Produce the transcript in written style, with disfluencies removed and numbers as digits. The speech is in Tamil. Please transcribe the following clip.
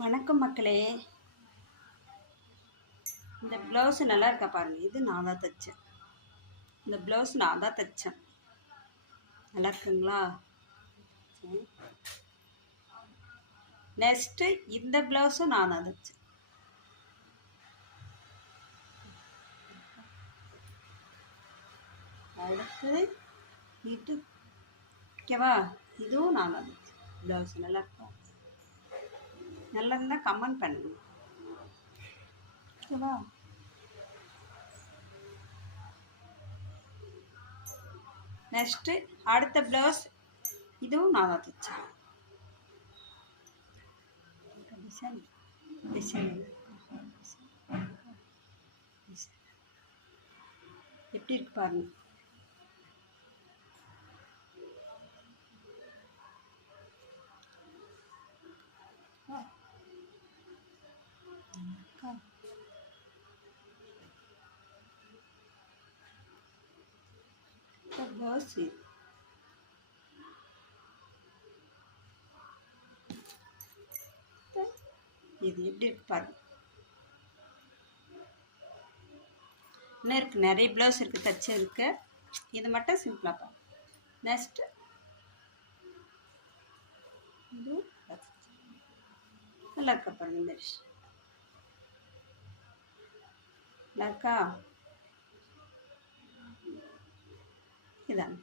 வணக்கம் மக்களே. இந்த ப்ளவுஸு நல்லா இருக்கா பாருங்கள். இது நான் தான் தைச்சேன். இந்த ப்ளவுஸ் நான் தான் தைச்சேன். நல்லா இருக்குங்களா? நெக்ஸ்ட்டு இந்த ப்ளவுஸும் நான் தான் தைச்சேன். அடுத்தது இது ஓகேவா? இதுவும் நான் தான் தைச்சேன். ப்ளவுஸ் நல்லா இருக்கா? நல்லா இருந்தால் கமெண்ட் பண்ணுங்க. ஓகேவா? நெக்ஸ்ட்டு அடுத்த ப்ளவுஸ் இதுவும் நான் தான் தைச்சேன். டிசைன் எப்படி இருக்கு பாருங்க. ப்ளவுஸ் இது எப்படி இருக்கு பாருங்க. இன்னும் இருக்குது, நிறைய ப்ளவுஸ் இருக்குது, தச்சு இருக்கு. இது மட்டும் சிம்பிளாக பாருங்க. நெக்ஸ்ட்டு இது நல்லா இருக்கா பாருங்க. இந்த நல்லா இருக்கா? இதான்